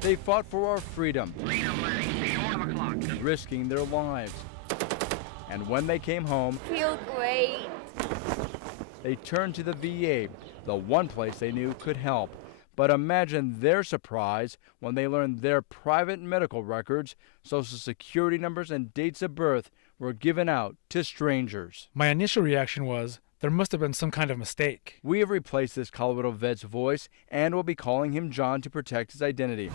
They fought for our freedom, risking their lives. And when they came home, Feel great. they turned to the VA, the one place they knew could help. But imagine their surprise when they learned their private medical records, social security numbers, and dates of birth were given out to strangers. My initial reaction was, there must have been some kind of mistake. We have replaced this Colorado vet's voice and will be calling him John to protect his identity.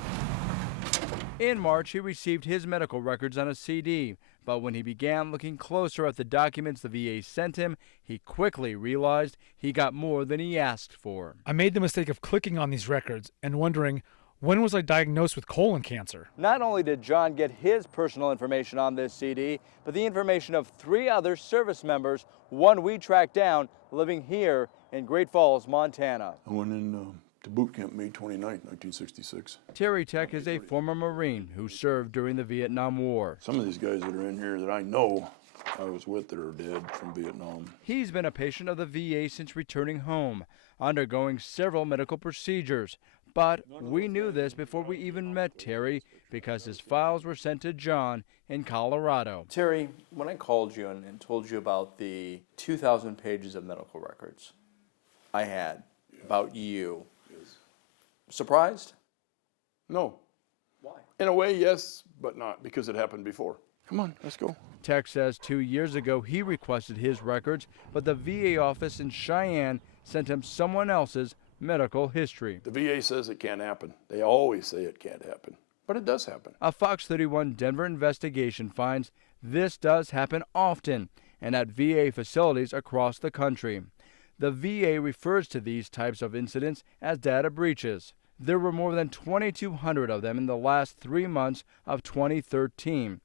In March, he received his medical records on a CD, but when he began looking closer at the documents the VA sent him, he quickly realized he got more than he asked for. I made the mistake of clicking on these records and wondering, when was I diagnosed with colon cancer? Not only did John get his personal information on this CD, but the information of 3 other service members, one we tracked down living here in Great Falls, Montana. I went in to boot camp May 29, 1966. Terry Tech is a former Marine who served during the Vietnam War. Some of these guys that are in here that I know I was with that are dead from Vietnam. He's been a patient of the VA since returning home, undergoing several medical procedures. But we knew this before we even met Terry because his files were sent to John in Colorado. Terry, when I called you and told you about the 2,000 pages of medical records I had about you, surprised? No. Why? In a way, yes, but not, because it happened before. Come on, let's go. Tech says 2 years ago he requested his records, but the VA office in Cheyenne sent him someone else's medical history. The VA says it can't happen. They always say it can't happen, but it does happen. A Fox 31 Denver investigation finds this does happen often and at VA facilities across the country. The VA refers to these types of incidents as data breaches. There were more than 2,200 of them in the last 3 months of 2013.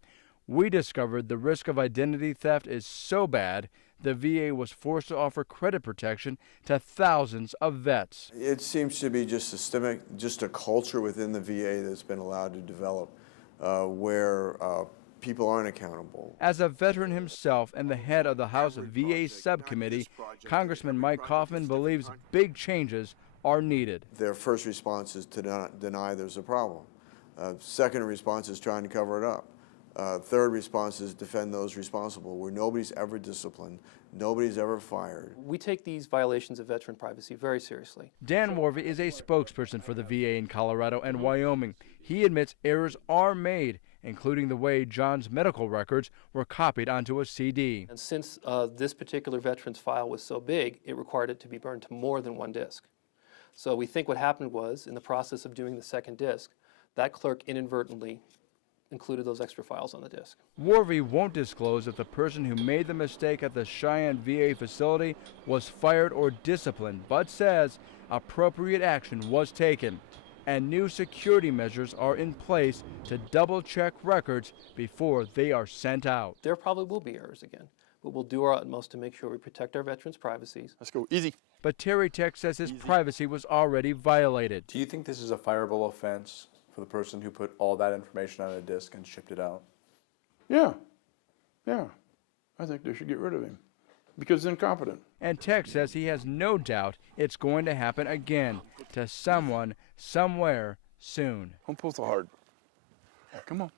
We discovered the risk of identity theft is so bad, the VA was forced to offer credit protection to thousands of vets. It seems to be just systemic, just a culture within the VA that's been allowed to develop where people aren't accountable. As a veteran himself and the head of the House VA subcommittee, Congressman Mike Kaufman believes big changes are needed. Their first response is to deny there's a problem. Second response is trying to cover it up. Third response is defend those responsible, where nobody's ever disciplined, nobody's ever fired. We take these violations of veteran privacy very seriously. Dan Warvey is a spokesperson for the VA in Colorado and Wyoming. He admits errors are made, including the way John's medical records were copied onto a CD. And since this particular veteran's file was so big, it required it to be burned to more than one disk. So we think what happened was, in the process of doing the second disk, that clerk inadvertently included those extra files on the disk. Warvey won't disclose if the person who made the mistake at the Cheyenne VA facility was fired or disciplined, but says appropriate action was taken and new security measures are in place to double-check records before they are sent out. There probably will be errors again, but we'll do our utmost to make sure we protect our veterans' privacies. Let's go, easy. But Terry Tech says his privacy was already violated. Do you think this is a fireable offense for the person who put all that information on a disk and shipped it out? Yeah. I think they should get rid of him because he's incompetent. And Tech says he has no doubt it's going to happen again to someone, somewhere, soon. Don't pull so hard. Come on.